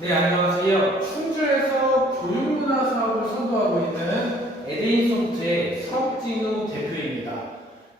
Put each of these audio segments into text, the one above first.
네, 안녕하세요. 충주에서 교육문화 사업을 선도하고 있는 에데인소프트의 석진우 대표입니다.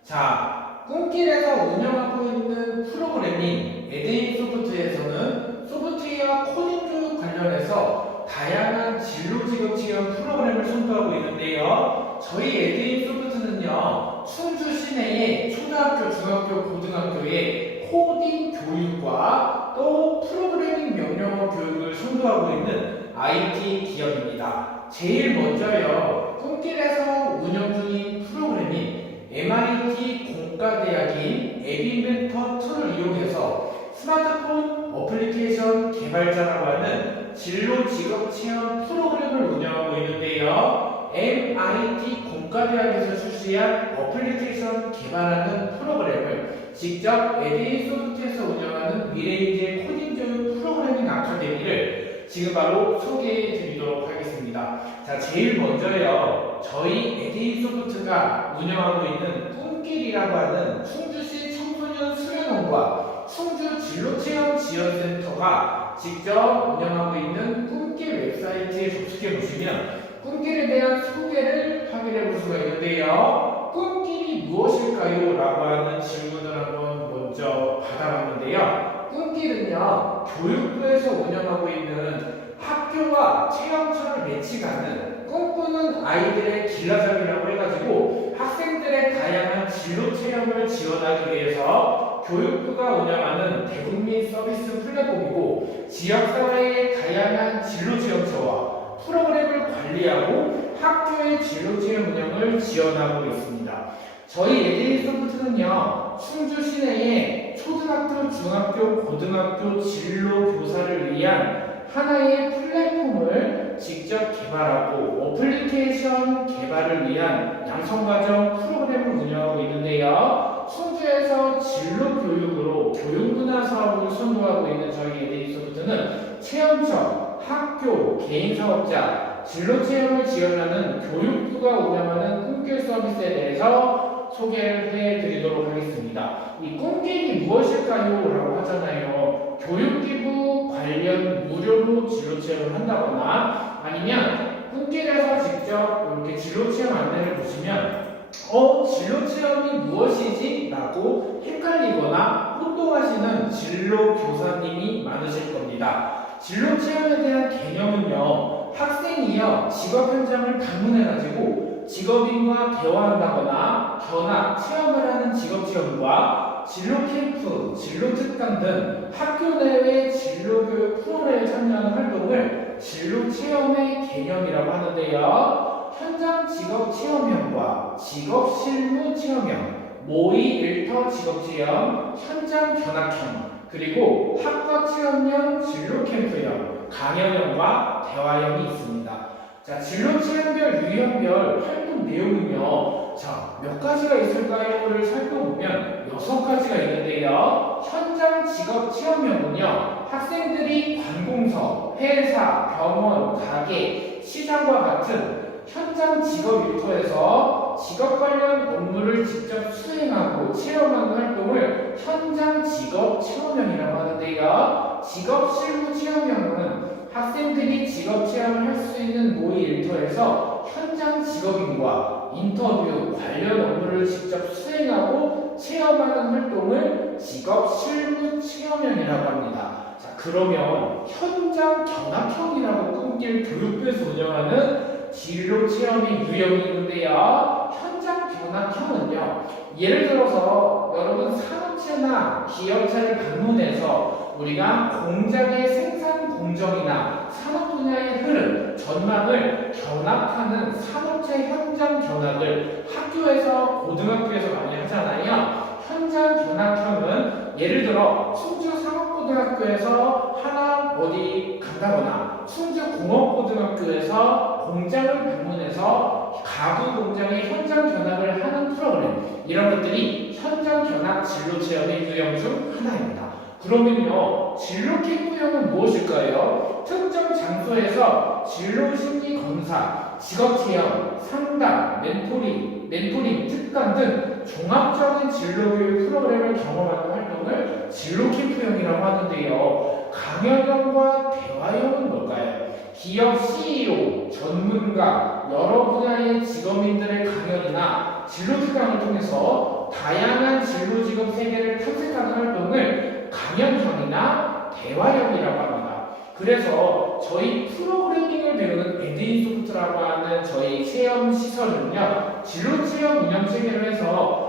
자, 꿈길에서 운영하고 있는 프로그래밍 에데인소프트에서는 소프트웨어 코딩 교육 관련해서 다양한 진로 직업 체험 프로그램을 선도하고 있는데요. 저희 에데인소프트는요, 충주 시내의 초등학교, 중학교, 고등학교의 코딩 교육과 또 프로그래밍 명령어 교육을 선도하고 있는 IT 기업입니다. 제일 먼저요, 꿈길에서 운영 중인 프로그래밍 MIT 공과대학인 앱인벤터 툴을 이용해서 스마트폰 어플리케이션 개발자라고 하는 진로 직업 체험 프로그램을 운영하고 있는데요. MIT 공과대학에서 출시한 어플리케이션 개발하는 프로그램을 직접 에데인소프트에서 운영하는 미래인재 코딩 교육 프로그래밍 아카데미를 지금 바로 소개해 드리도록 하겠습니다. 자, 제일 먼저요, 저희 에데인소프트가 운영하고 있는 꿈길이라고 하는 충주시 청소년 수련원과 충주 진로체험 지원센터가 직접 운영하고 있는 꿈길 웹사이트에 접속해 보시면 꿈길에 대한 소개를 확인해 볼 수가 있는데요. 꿈길이 무엇일까요? 라고 하는 질문을 한번 먼저 받아봤는데요. 꿈길은요, 교육부에서 운영하고 있는 학교와 체험처를 매칭하는 꿈꾸는 아이들의 길라잡이라고 해가지고 학생들의 다양한 진로 체험을 지원하기 위해서 교육부가 운영하는 대국민 서비스 플랫폼이고 지역사회의 다양한 진로 체험처와 프로그램을 관리하고 학교의 진로 체험 운영을 지원하고 있습니다. 저희 에데인소프트는요, 충주 시내에 초등학교, 중학교, 고등학교 진로 교사를 위한 하나의 플랫폼을 직접 개발하고 어플리케이션 개발을 위한 양성과정 프로그램을 운영하고 있는데요. 충주에서 진로 교육으로 교육문화 사업을 선도하고 있는 저희 에데인소프트는 체험처, 학교, 개인 사업자, 진로 체험을 지원하는 교육부가 운영하는 꿈길 서비스에 대해서 소개를 해드리도록 하겠습니다. 이 꿈길이 무엇일까요? 라고 하잖아요. 교육기부 관련 무료로 진로 체험을 한다거나 아니면 꿈길에서 직접 이렇게 진로 체험 안내를 보시면 진로 체험이 무엇이지? 라고 헷갈리거나 혼동하시는 진로 교사님이 많으실 겁니다. 진로 체험에 대한 개념은요, 학생이요 직업 현장을 방문해가지고 직업인과 대화한다거나 견학, 체험을 하는 직업 체험과 진로 캠프, 진로 특강 등 학교 내외 진로 교육 프로그램에 참여하는 활동을 진로 체험의 개념이라고 하는데요. 현장 직업 체험형과 직업 실무 체험형, 모의 일터 직업 체험, 현장 견학형, 그리고 학과 체험형, 진로 캠프형, 강연형과 대화형이 있습니다. 자, 진로 체험별, 유형별 활동 내용은요, 자, 몇 가지가 있을까요?를 살펴보면 6가지가 있는데요. 현장 직업 체험형은요, 학생들이 관공서, 회사, 병원, 가게, 시장과 같은 현장 직업 일터에서 직업 관련 업무를 직접 수행하고 체험하는 활동을 현장 직업 체험형이라고 하는데요. 직업 실무 체험형은 학생들이 직업 체험을 할 수 있는 모의 일터에서 현장 직업인과 인터뷰, 관련 업무를 직접 수행하고 체험하는 활동을 직업 실무 체험형이라고 합니다. 자, 그러면 현장 견학형이라고 꿈길 교육부에서 운영하는 진로 체험이 유형이 있는데요. 현장 견학형은요, 예를 들어서 여러분 산업체나 기업체를 방문해서 우리가 공장의 생산 공정이나 산업 분야의 흐름, 전망을 견학하는 산업체 현장 견학을 학교에서, 고등학교에서 많이 하잖아요. 현장 견학형은 예를 들어 충주 상업고등학교에서 하나 어디 간다거나 충주공업고등학교에서 공장을 방문해서 가구 공장의 현장 견학을 하는 프로그램, 이런 것들이 현장 견학 진로 체험의 유형 중 하나입니다. 그러면요, 진로 캠프형은 무엇일까요? 특정 장소에서 진로 심리 검사, 직업 체험, 상담, 멘토링, 특강 등 종합적인 진로 교육 프로그램을 경험하는 활동을 진로 캠프형이라고 하는데요. 강연형과 대화형은 뭘까요? 기업 CEO, 전문가, 여러 분야의 직업인들의 강연이나 진로 특강을 통해서 다양한 진로 직업 세계를 탐색하는 활동을 강연형이나 대화형이라고 합니다. 그래서 저희 프로그래밍을 배우는 에듀인소프트라고 하는 저희 체험 시설은요, 진로 체험 운영 체계로 해서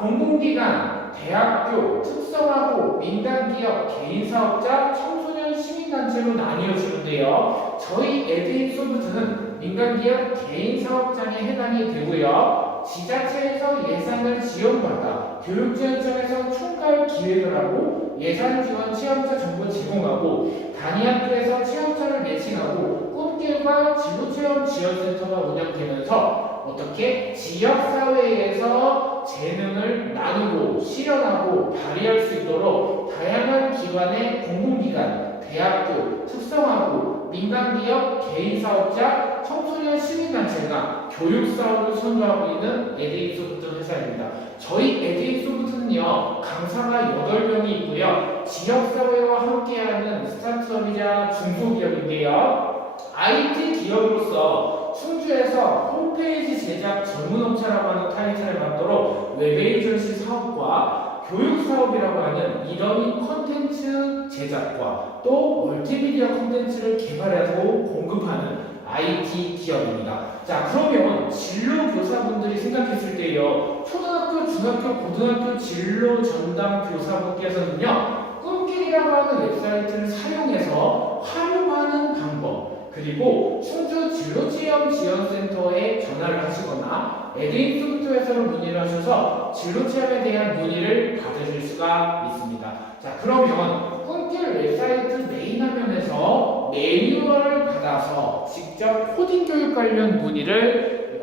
공공기관, 대학교, 특성화고, 민간기업, 개인사업자, 청소년 시민단체로 나뉘어지는데요. 저희 에듀인소프트는 민간기업, 개인사업장에 해당이 되고요. 지자체에서 예산을 지원받아 교육지원청에서 총괄 기획을 하고 예산 지원 체험자 정보 제공하고 단위학교에서 체험자를 매칭하고 꿈길과 진로체험 지원센터가 운영되면서 어떻게 지역사회에서 재능을 나누고 실현하고 발휘할 수 있도록 다양한 기관의 공공기관, 대학교, 특성화고, 민간기업, 개인사업자, 청소년 시민단체가 교육사업을 선도하고 있는 에듀인소프트 회사입니다. 저희 에듀인소프트는요, 강사가 8명이 있고요, 지역사회와 함께하는 스타트업이자 중소기업인데요, IT 기업으로서 충주에서 홈페이지 제작 전문업체라고 하는 타이틀을 받도록 웹에이전시 사업과 교육사업이라고 하는 이러닝 컨텐츠 제작과 또 멀티미디어 컨텐츠를 개발하고 공급하는 IT 기업입니다. 자, 그러면 진로 교사분들이 생각했을 때요, 초등학교, 중학교, 고등학교 진로 전담 교사분께서는요, 꿈길이라고 하는 웹사이트를 사용해서 활용하는 방법, 그리고 충주 진로체험지원센터에 전화를 하시거나 에듀인소프트에서 문의를 하셔서 진로체험에 대한 문의를 받으실 수가 있습니다. 자, 그러면 꿈길 웹사이트 메인 화면에서 매뉴얼을 받아서 직접 코딩 교육 관련 문의를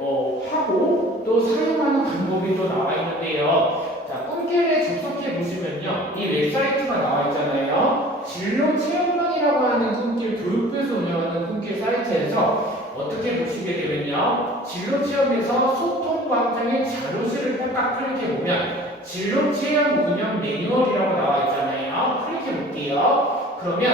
하고 또 사용하는 방법이 또 나와 있는데요. 자, 꿈길에 접속해 보시면요, 이 웹사이트가 나와 있잖아요. 진로체험방이라고 하는 꿈길 교육부에서 운영하는 꿈길 사이트에서 어떻게 보시게 되면요, 진로체험에서 소통 과정의 자료실을 딱 클릭해 보면 진로체험 운영 매뉴얼이라고 나와 있잖아요. 클릭해 볼게요. 그러면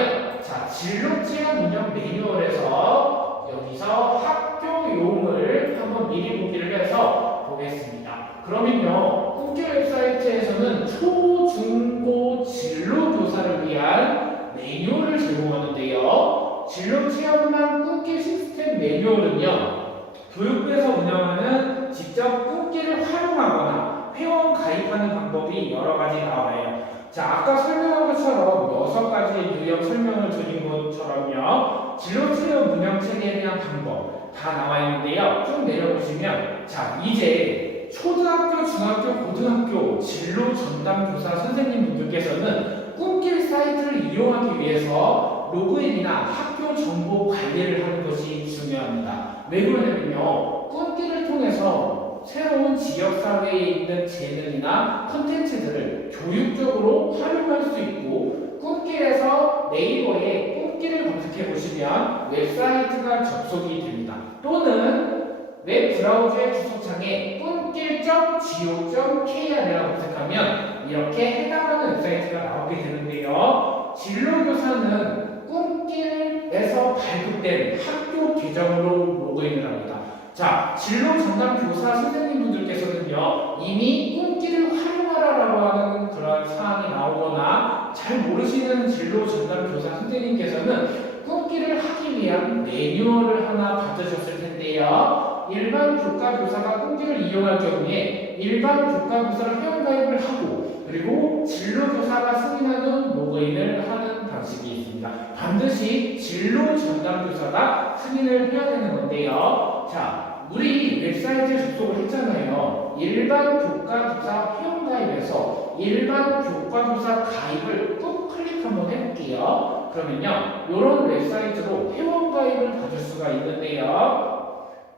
진로체험 운영 매뉴얼에서 여기서 학교용을 한번 미리 보기를 해서 보겠습니다. 그러면요, 꿈길 웹사이트에서는 초, 중, 고 진로교사를 위한 매뉴얼을 제공하는데요. 진로체험만 꿈길 시스템 매뉴얼은요, 교육부에서 운영하는 직접 꿈길을 활용하거나 회원 가입하는 방법이 여러 가지 나와요. 자, 아까 설명한 것처럼 6가지의 유형 설명을 드린 것처럼요, 진로체험 운영 체계에 대한 방법 다 나와 있는데요. 쭉 내려보시면 이제 초등학교, 중학교, 고등학교 진로 전담 교사 선생님 분들께서는 꿈길 사이트를 이용하기 위해서 로그인이나 학교 정보 관리를 하는 것이 중요합니다. 왜 그러냐면요, 꿈길을 통해서 새로운 지역사회에 있는 재능이나 콘텐츠들을 교육적으로 활용할 수 있고, 꿈길에서 네이버에 꿈길을 검색해 보시면 웹사이트가 접속이 됩니다. 또는 웹 브라우저의 주소창에 꿈길.go.kr이라고 검색하면 이렇게 해당하는 웹사이트가 나오게 되는데요. 진로교사는 꿈길에서 발급된 학교 계정으로 로그인을 합니다. 자, 진로 전담 교사 선생님분들께서는요, 이미 꿈길을 활용하라라고 하는 그런 사항이 나오거나 잘 모르시는 진로 전담 교사 선생님께서는 꿈길을 하기 위한 매뉴얼을 하나 받으셨을 텐데요. 일반 교과교사가 꿈길을 이용할 경우에 일반 교과교사를 회원가입을 하고 그리고 진로교사가 승인하는 로그인을 하는 방식이 있습니다. 반드시 진로 전담교사가 승인을 해야 되는 건데요. 자, 우리 웹사이트에 접속을 했잖아요. 일반 교과교사 회원가입에서 일반 교과교사 가입을 꾹 클릭 한번 해볼게요. 그러면요, 이런 웹사이트로 회원가입을 받을 수가 있는데요.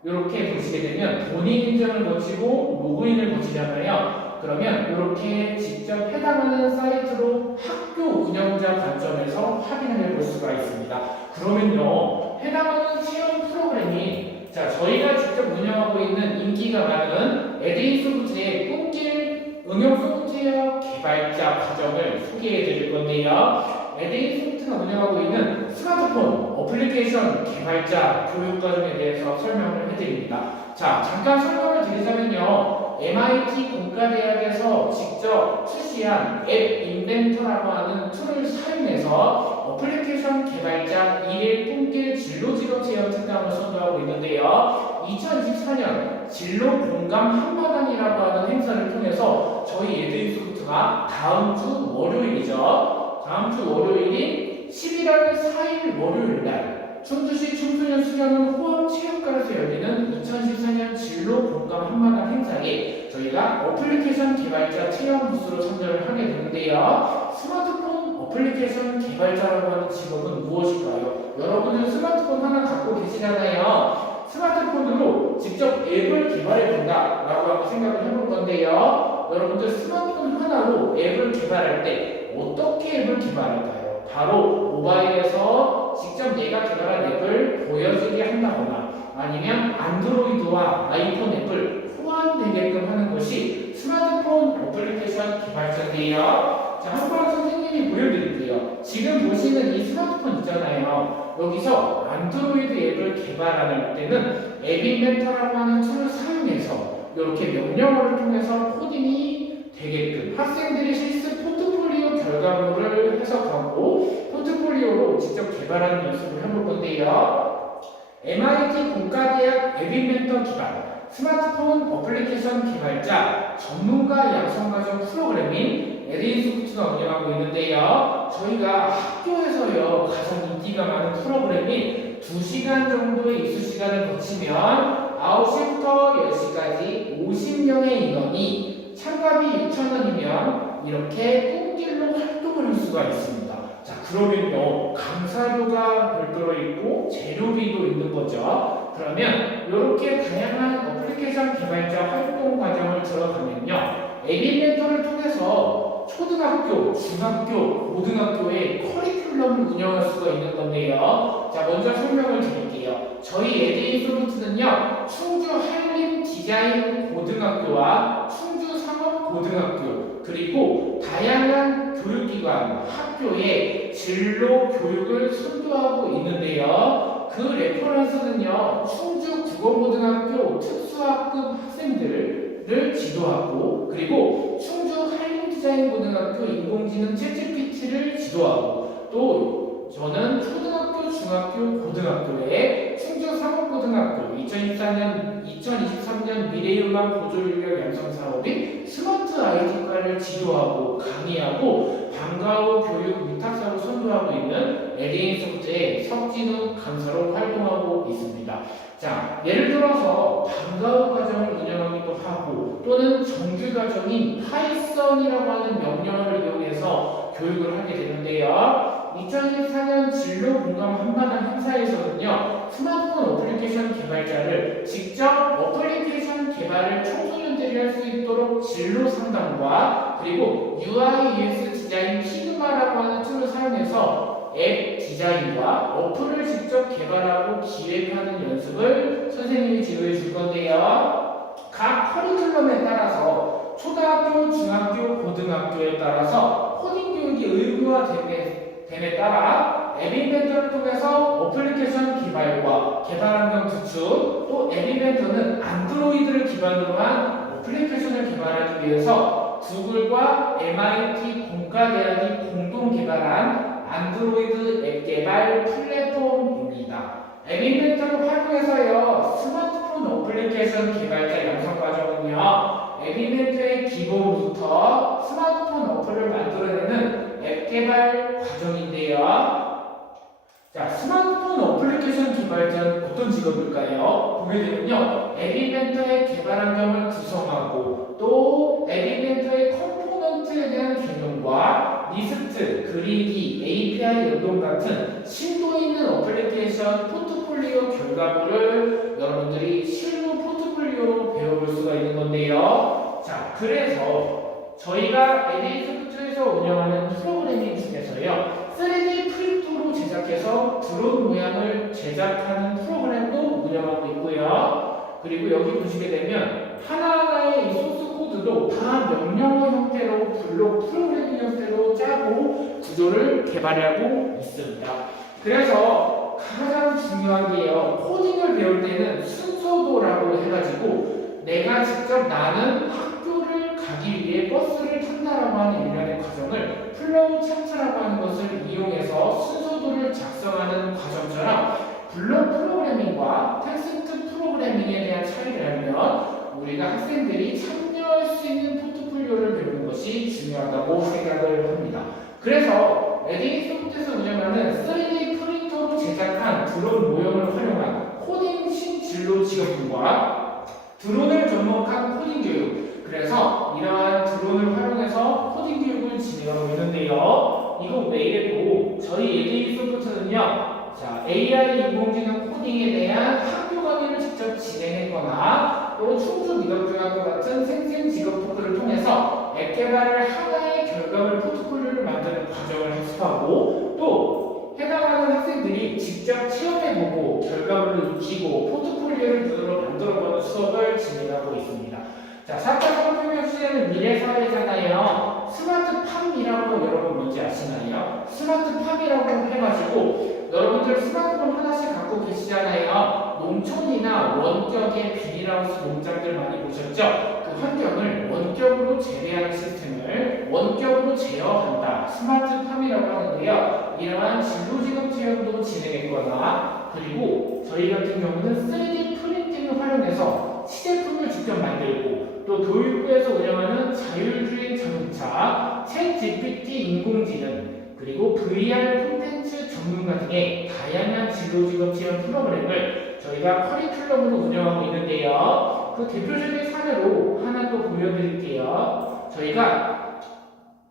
이렇게 보시게 되면 본인 인증을 거치고 로그인을 거치잖아요. 그러면 이렇게 직접 해당하는 사이트로 학교 운영자 관점에서 확인을 해볼 수가 있습니다. 그러면요, 해당하는 체험 프로그램이 저희가 직접 운영하고 있는 인기가 많은 에듀인소프트의 꿈길 응용 소프트웨어 개발자 과정을 소개해 드릴 건데요. 에데이 소프트가 운영하고 있는 스마트폰 어플리케이션 개발자 교육과정에 대해서 설명을 해드립니다. 자, 잠깐 설명을 드리자면요. MIT 공과대학에서 직접 출시한 앱 인벤터라고 하는 툴을 사용해서 어플리케이션 개발자 1일 꿈길 진로지도 체험 특강을 선도하고 있는데요. 2024년 진로 공감 한마당이라고 하는 행사를 통해서 저희 에데이 소프트가 다음 주 월요일이죠. 다음 주 월요일인 11월 4일 월요일 날 충주시 청소년 수련원 호업체육관에서 열리는 2014년 진로 공감 한마당 행사에 저희가 어플리케이션 개발자 체험 부스로 참여를 하게 되는데요. 스마트폰 어플리케이션 개발자라고 하는 직업은 무엇일까요? 여러분은 스마트폰 하나 갖고 계시잖아요. 스마트폰으로 직접 앱을 개발해 본다라고 하고 생각을 해볼 건데요. 여러분들 스마트폰 하나로 앱을 개발할 때 어떻게 앱을 개발할까요? 바로 모바일에서 직접 내가 개발한 앱을 보여지게 한다거나 아니면 안드로이드와 아이폰 앱을 호환되게끔 하는 것이 스마트폰 어플리케이션 개발자인데요. 자, 한번 선생님이 보여드릴게요. 지금 보시는 이 스마트폰 있잖아요. 여기서 안드로이드 앱을 개발할 때는 앱 인벤터라고 하는 툴을 사용해서 이렇게 명령어를 통해서 코딩이 되게끔 학생들이 실습 포트폴리오 결과물을 해석하고 포트폴리오로 직접 개발하는 연습을 해볼 건데요. MIT 공과대학 앱 인벤터 기반 스마트폰 어플리케이션 개발자 전문가 양성과정 프로그램인 에데이 소프트가 운영하고 있는데요. 저희가 학교에서요 가장 인기가 많은 프로그램이 2시간 정도의 이수 시간을 거치면 9시부터 10시까지 50명의 인원이 참가비 6,000원이면 이렇게 꿈길로 활동을 할 수가 있습니다. 자, 그러면요 강사료가 별도로 있고 재료비도 있는 거죠. 그러면 이렇게 다양한 어플리케이션 개발자 활동 과정을 들어가면요 앱 인벤터를 통해서 초등학교, 중학교, 고등학교의 커리큘럼을 운영할 수가 있는 건데요. 자, 먼저 설명을 드릴게요. 저희 에데이 소프트는요 충주 한림 디자인 고등학교와 충주 상업 고등학교 그리고 다양한 교육기관, 학교의 진로 교육을 선도하고 있는데요. 그 레퍼런스는요 충주 국어고등학교 특수학급 학생들을 지도하고 그리고 충주 한림디자인고등학교 인공지능 챗GPT를 지도하고 또 저는 초등학교, 중학교, 고등학교에 충주 상업고등학교 2024년, 2023년 미래음악 보조인력 양성 사업인 스마트 IT과를 지도하고 강의하고 방과후 교육 위탁사로 선도하고 있는 에데이 소프트의 석진우 강사로 활동하고 있습니다. 자, 예를 들어서 방과후 과정을 운영하기도 하고 또는 정규 과정인 파이썬이라고 하는 명령어를 이용해서 교육을 하게 되는데요. 2014년 진로 공감 한마당 행사에서는요 스마트폰 어플리케이션 개발자를 직접 어플리케이션 개발을 청소년들이 할 수 있도록 진로 상담과 그리고 UI UX 디자인 피그마라고 하는 툴을 사용해서 앱 디자인과 어플을 직접 개발하고 기획하는 연습을 선생님이 지도해 줄 건데요. 각 커리큘럼에 따라서 초등학교, 중학교, 고등학교에 따라서 코딩 교육이 의무화됨에 따라 앱 인벤터를 통해서 어플리케이션 개발과 개발 환경 구축 또 앱 인벤터는 안드로이드를 기반으로 한 어플리케이션을 개발하기 위해서 구글과 MIT 공과대학이 공동 개발한 안드로이드 앱 개발 플랫폼입니다. 앱 인벤터를 활용해서요 스마트폰 어플리케이션 개발자 양성 과정은요 앱 인벤터의 기본부터 스마트폰 어플을 만들어내는 앱 개발 과정인데요. 자, 스마트폰 어플리케이션 개발자는 어떤 직업일까요? 보게 되면요 앱 인벤터의 개발 환경을 구성하고 또 앱 인벤터의 컴포넌트에 대한 개념과 리스트, 그리기, API 연동 같은 심도 있는 어플리케이션 포트폴리오 결과물을 여러분들이 실무 포트폴리오로 배워볼 수가 있는 건데요. 자, 그래서 저희가 에데이 소프트에서 운영하는 프로그래밍 중에서요 3D 프린터로 제작해서 드론 모양을 제작하는 프로그램도 운영하고 있고요. 그리고 여기 보시게 되면 하나하나의 이 소스 코드도 다 명령어 형태로 블록 프로그래밍 형태로 짜고 구조를 개발하고 있습니다. 그래서 가장 중요한 게요. 코딩을 배울 때는 순서도라고 해가지고 내가 직접 나는 학교를 가기 위해 버스를 탄다라고 하는 일련의 과정을 플로우 차트라고 하는 것을 이용해서 순서도를 작성하는 과정처럼 블록 프로그래밍과 텍스트 프로그래밍에 대한 차이를 알면 우리가 학생들이 참여할 수 있는 포트폴리오를 배우는 것이 중요하다고 생각을 합니다. 그래서 에디소프트에서 운영하는 3D 프린터로 제작한 드론 모형을 활용한 코딩 신진로 지원과 드론을 접목한 코딩 교육, 그래서 이러한 드론을 활용해서 코딩 교육을 진행하고 있는데요. 이거 외에도 저희 에디소프트는요, AI 인공지능 코딩에 대한 학교 강의를 직접 진행했거나 또 충주 미덕중학교 같은 생생 직업 토크를 통해서 앱 개발을 하나의 결과물 포트폴리오를 만드는 과정을 학습하고 또 해당하는 학생들이 직접 체험해보고 결과물을 익히고 포트폴리오를 눈으로 만들어보는 수업을 진행하고 있습니다. 자, 4차 산업혁명 시대는 미래사회잖아요. 스마트팜이라고 여러분 뭔지 아시나요? 스마트팜이라고 해가지고 여러분들 스마트폰 하나씩 갖고 계시잖아요. 농촌이나 원격의 비닐하우스 농장들 많이 보셨죠? 그 환경을 원격으로 재배하는 시스템을 원격으로 제어한다. 스마트팜이라고 하는데요. 이러한 진로직업 체험도 진행했거나 그리고 저희 같은 경우는 3D 프린팅을 활용해서 시제품을 직접 만들고 또 교육부에서 운영하는 자율주행 자동차, 챗GPT 인공지능 그리고 VR 콘텐츠 전문가 등의 다양한 진로직업 체험 프로그램을 저희가 커리큘럼으로 운영하고 있는데요. 그 대표적인 사례로 하나 또 보여드릴게요. 저희가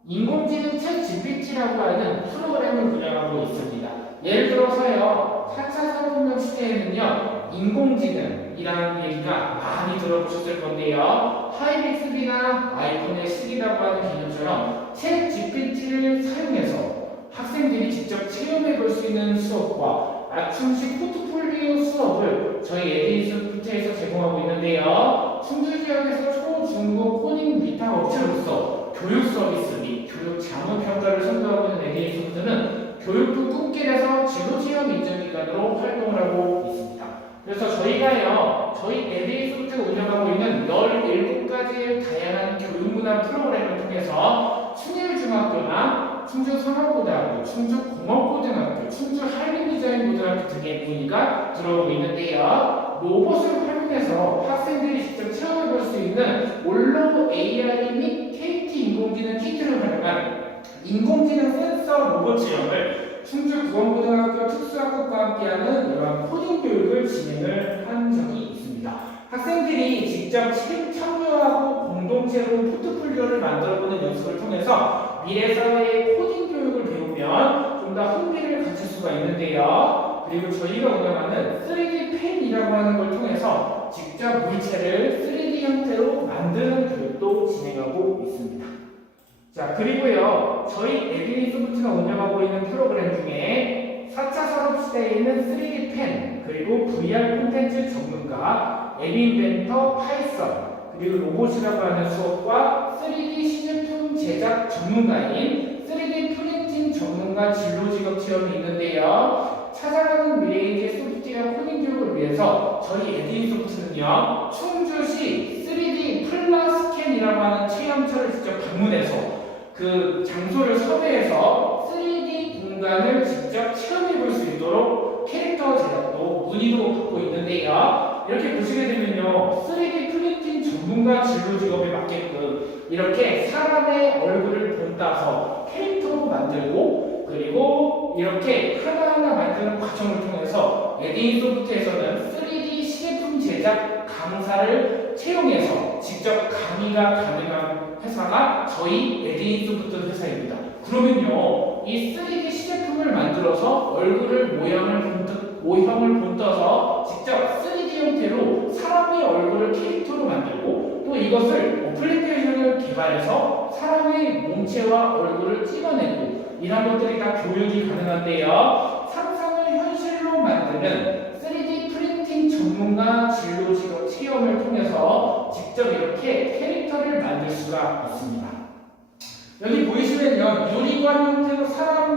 인공지능 챗GPT라고 하는 프로그램을 운영하고 있습니다. 예를 들어서요, 4차 산업혁명 시대에는요, 인공지능이라는 얘기가 많이 들어보셨을 건데요. 하이빅스비나 아이폰의 10이라고 하는 개념처럼 챗GPT를 사용해서 학생들이 직접 체험해 볼 수 있는 수업과 맞춤식 포트폴리오 수업을 저희 에디소프트에서 제공하고 있는데요. 충주 지역에서 초, 중고 코딩 리타 업체로서 교육 서비스 및 교육 자문 평가를 선도하고 있는 에디소프트는 교육부 꿈길에서 진로체험 인증기관으로 활동을 하고 있습니다. 그래서 저희가요, 저희 에디소프트가 운영하고 있는 17가지의 다양한 교육문화 프로그램을 통해서 충일중학교나 충주산업고등학교, 충주공업고등학교, 충주한림디자인고등학교 등의 문의가 들어오고 있는데요. 로봇을 활용해서 학생들이 직접 체험해볼 수 있는 올로 AI 및 KT 인공지능 키트를 활용한 인공지능 센서 로봇 체험을 충주구원고등학교 특수학급과 함께하는 이러한 코딩 교육을 진행을 한 적이 있습니다. 학생들이 직접 참여하고 공동체로 포트폴리오를 만들어보는 연습을 통해서 미래사회의 코딩 교육을 배우면 좀 더 흥미를 가질 수가 있는데요. 그리고 저희가 운영하는 3D 펜이라고 하는 걸 통해서 직접 물체를 3D 형태로 만드는 교육도 진행하고 있습니다. 자, 그리고요, 저희 에디소프트가 운영하고 있는 프로그램 중에 4차 산업시대에 있는 3D 펜, 그리고 VR 콘텐츠 전문가, 앱인벤터, 파이썬, 그리고 로봇이라고 하는 수업과 3D 시제품 제작 전문가인 3D 프린팅 전문가 진로직업 체험이 있는데요. 찾아가는 미래인재 소프트웨어 코딩 교육을 위해서 저희 에디소프트는요, 충주시 3D 플라스캔이라고 하는 체험처를 직접 방문해서 그 장소를 섭외해서 3D 공간을 직접 체험해 볼 수 있도록 캐릭터 제작도 문의도 받고 있는데요. 이렇게 보시게 되면요, 3D 프린팅 전문가 진로 직업에 맞게끔 이렇게 사람의 얼굴을 본따서 캐릭터로 만들고 그리고 이렇게 하나하나 만드는 과정을 통해서 에디소프트에서는 3D 시제품 제작 강사를 채용해서 직접 강의가 가능한 회사가 저희 에디소프트 회사입니다. 그러면요, 이 3D 시제품을 만들어서 얼굴을 모형을 본떠서 직접 3D 형태로 사람의 얼굴을 캐릭터로 만들고 또 이것을 어플리케이션을 개발해서 사람의 몸체와 얼굴을 찍어내고 이런 것들이 다 교육이 가능한데요. 상상을 현실로 만드는 3D 프린팅 전문가 진로 직업 체험을 통해서 직접 이렇게 캐릭터를 만들 수가 있습니다. 여기 보이시면요, 유리관 형태로 사람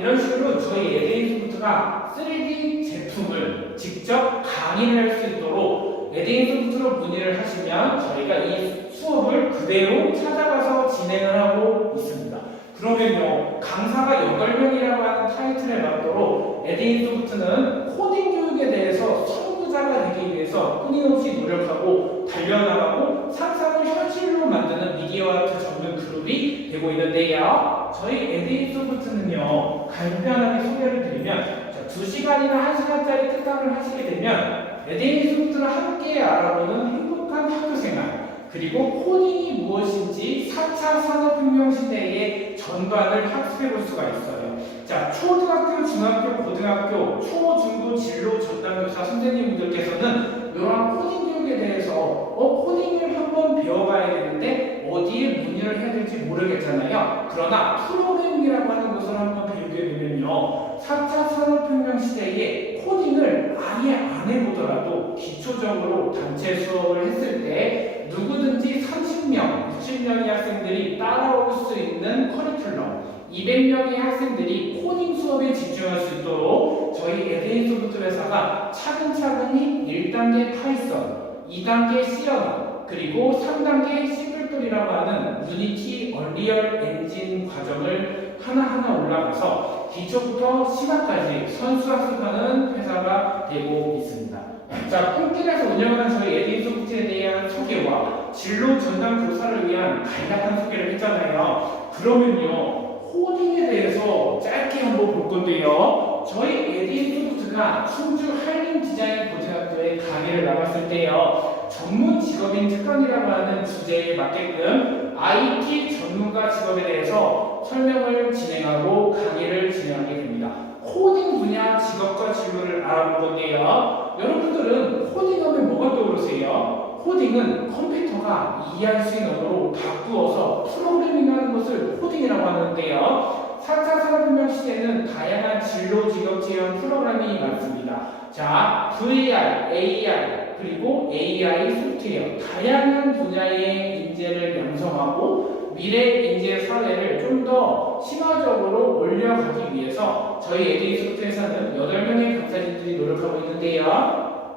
이런 식으로 저희 에데인소프트가 3D 제품을 직접 강의를 할 수 있도록 에데인소프트로 문의를 하시면 저희가 이 수업을 그대로 찾아가서 진행을 하고 있습니다. 그러면요, 강사가 8명이라고 하는 타이틀에 맞도록 에데인소프트는 코딩 교육에 대해서 선구자가 되기 위해서 끊임없이 노력하고 달려나가고 상상을 현실로 만드는 미디어 아트 전문 그룹이 되고 있는데요. 저희 에데인소프트는요, 간단하게 소개를 드리면 2시간이나 1시간짜리 특강을 하시게 되면 에데인소프트를 함께 알아보는 행복한 학교생활, 그리고 코딩이 무엇인지 4차 산업혁명 시대의 전반을 학습해 볼 수가 있어요. 자, 초등학교, 중학교, 고등학교, 초, 중고, 진로, 전담교사 선생님들께서는 이러한 코딩 교육에 대해서 코딩을 한번 배워봐야 되는데 어디에 문의를 해야 될지 모르겠잖아요. 그러나 프로그래밍이라고 하는 것을 한번 배우게 되면요, 4차 산업혁명 시대에 코딩을 아예 안 해보더라도 기초적으로 단체 수업을 했을 때 누구든지 30명, 90명의 학생들이 따라올 수 있는 커리큘럼, 200명의 학생들이 코딩 수업에 집중할 수 있도록 저희 에데인소프트 회사가 차근차근히 1단계 파이썬, 2단계 C 언어, 그리고 3단계 시플돌이라고 하는 유니티 언리얼 엔진 과정을 하나하나 올라가서 기초부터 심화까지 선수학습하는 회사가 되고 있습니다. 자, 꿈길에서 운영하는 저희 에데인소프트에 대한 소개와 진로 전담 교사를 위한 간략한 소개를 했잖아요. 그러면요, 코딩에 대해서 짧게 한번 볼 건데요. 저희 에데인소프트가 충주 한림디자인고등학교에 강의를 나갔을 때요, 전문 직업인 특강이라고 하는 주제에 맞게끔 IT 전문가 직업에 대해서 설명을 진행하고 강의를 진행하게 됩니다. 코딩 분야 직업과 진로를 알아볼 건데요. 여러분들은 코딩하면 뭐가 떠오르세요? 코딩은 컴퓨터가 이해할 수 있는 언어로 바꾸어서 프로그래밍하는 것을 코딩이라고 하는데요. 4차 산업혁명 시대에는 다양한 진로 직업 지원 프로그램이 많습니다. 자, VR, AR, 그리고 AI 소프트웨어, 다양한 분야의 인재를 양성하고 미래 인재 사회를 좀 더 심화적으로 올려가기 위해서 저희 에데인소프트 회사는 8명의 강사진들이 노력하고 있는데요.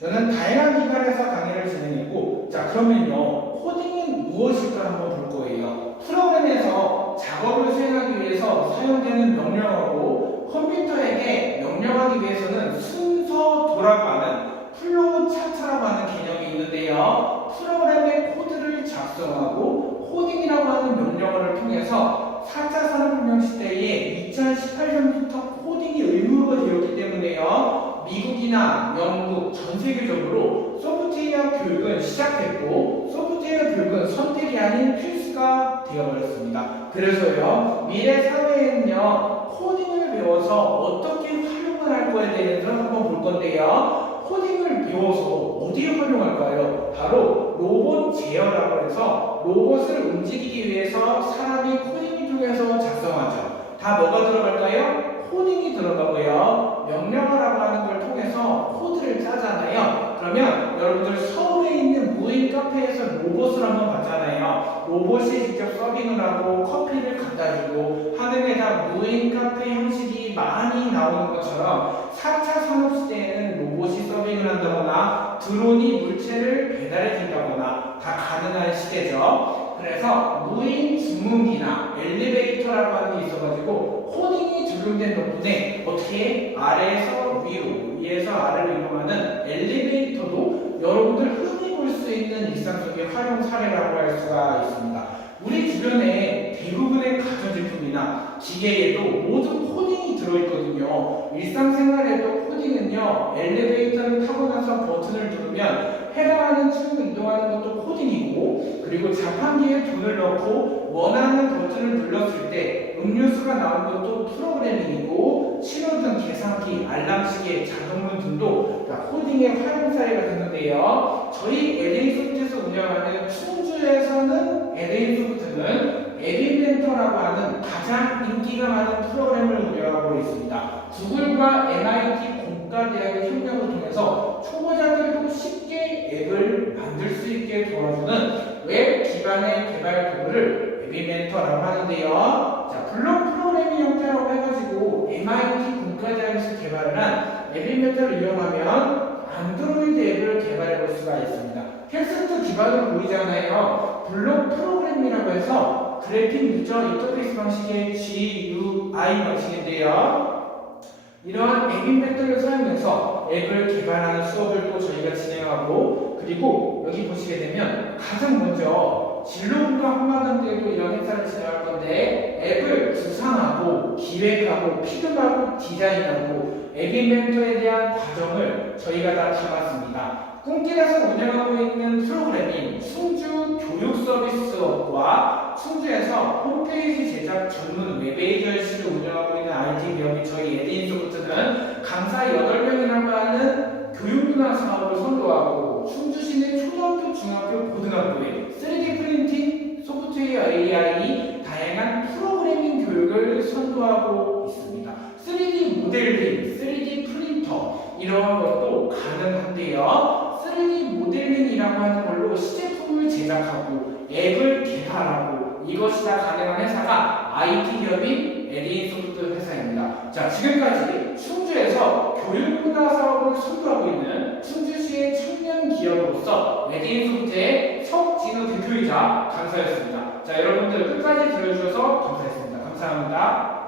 저는 다양한 기관에서 강의를 진행했고, 자, 그러면요, 코딩은 무엇일까 한번 볼 거예요. 프로그램에서 작업을 수행하기 위해서 사용되는 명령어고, 컴퓨터에게 명령하기 위해서는 순서도라고 하는 플로우 차트라고 하는 개념이 있는데요. 프로그램의 코드를 작성하고 코딩이라고 하는 명령어를 통해서 4차 산업혁명 시대에 2018년부터 코딩이 의무가 되었기 때문에요, 미국이나 영국, 전 세계적으로 소프트웨어 교육은 시작했고 소프트웨어 교육은 선택이 아닌 필수가 되어버렸습니다. 그래서요, 미래 사회에는요, 코딩을 배워서 어떻게 활용을 할 거에 대해서 한번 볼 건데요. 코딩을 배워서 어디에 활용할까요? 바로 로봇 제어라고 해서 로봇을 움직이기 위해서 사람이 코딩을 통해서 작성하죠. 다 뭐가 들어갈까요? 코딩이 들어가고요. 명령어라고 하는 걸 통해서 코드를 짜잖아요. 그러면 여러분들 서울에 있는 무인 카페에서 로봇을 한번 봤잖아요. 로봇이 직접 서빙을 하고 커피를 갖다 주고 하늘에다 무인 카페 형식이 많이 나오는 것처럼 4차 산업시대에는 로봇이 서빙을 한다거나 드론이 물체를 배달해 준다거나 다 가능한 시대죠. 그래서 무인 주문기나 엘리베이터라고 하는 게 있어가지고 코딩이 적용된 덕분에 어떻게 아래에서 위로, 위에서 아래로 이동하는 엘리베이터도 여러분들 흔히 볼 수 있는 일상 속의 활용 사례라고 할 수가 있습니다. 우리 주변에 대부분의 가전제품이나 기계에도 모두 코딩이 들어있거든요. 일상생활에도 코딩은요, 엘리베이터를 타고 나서 버튼을 누르면 해당하는 층을 이동하는 것도 코딩이고, 그리고 자판기에 돈을 넣고 원하는 버튼을 눌렀을 때 음료수가 나오는 것도 프로그래밍이고, 신호등, 계산기, 알람시계, 자동문 등도 코딩의 활용 사례가 되는데요. 저희 에데인소프트에서 운영하는 충주에서는 에데인소프트는 앱인벤터라고 하는 가장 인기가 많은 프로그램을 운영하고 있습니다. 구글과 MIT 공과대학의 협력을 통해서 초보자들도 쉽게 앱을 만들 수 있게 도와주는 웹 기반의 개발 도구를 앱인벤터라고 하는데요. 자, 블록 프로그래밍 형태라고 해가지고 MIT 공과대학에서 개발을 한 앱 인벤터를 이용하면 안드로이드 앱을 개발해 볼 수가 있습니다. 텍스트 기반으로 보이잖아요. 블록 프로그래밍이라고 해서 그래픽 유저 인터페이스 방식의 GUI 방식인데요. 이러한 앱 인벤터를 사용해서 앱을 개발하는 수업을 또 저희가 진행하고, 그리고 여기 보시게 되면 가장 먼저 진로 운동 한마당 때도 이런 행사를 진행할 건데, 앱을 구상하고 기획하고 피드하고 디자인하고 앱 인벤터에 대한 과정을 저희가 다 담았습니다. 꿈길에서 운영하고 있는 프로그래밍 충주 교육 서비스업과 충주에서 홈페이지 제작 전문 웹 에이전시를 운영하고 있는 IT 기업인 저희 에드인소프트는 강사 8명이라고 하는 교육문화 사업을 선도하고 충주시 내 초등학교, 중학교, 고등학교에 3D 프린팅, 소프트웨어 AI, 다양한 프로그래밍 교육을 선도하고 있습니다. 3D 모델링, 3D 프린터 이러한 것도 가능한데요. 3D 모델링이라고 하는 걸로 시제품을 제작하고 앱을 개발하고 이것이 다 가능한 회사가 IT 기업인 에드인소프트 회사입니다. 자, 지금까지 충주에서 교육문화 사업을 선도하고 있는 충주시의 청년 기업으로서 에드인소프트의 석진우 대표이자 강사였습니다. 자, 여러분들 끝까지 들어주셔서 감사했습니다. 감사합니다.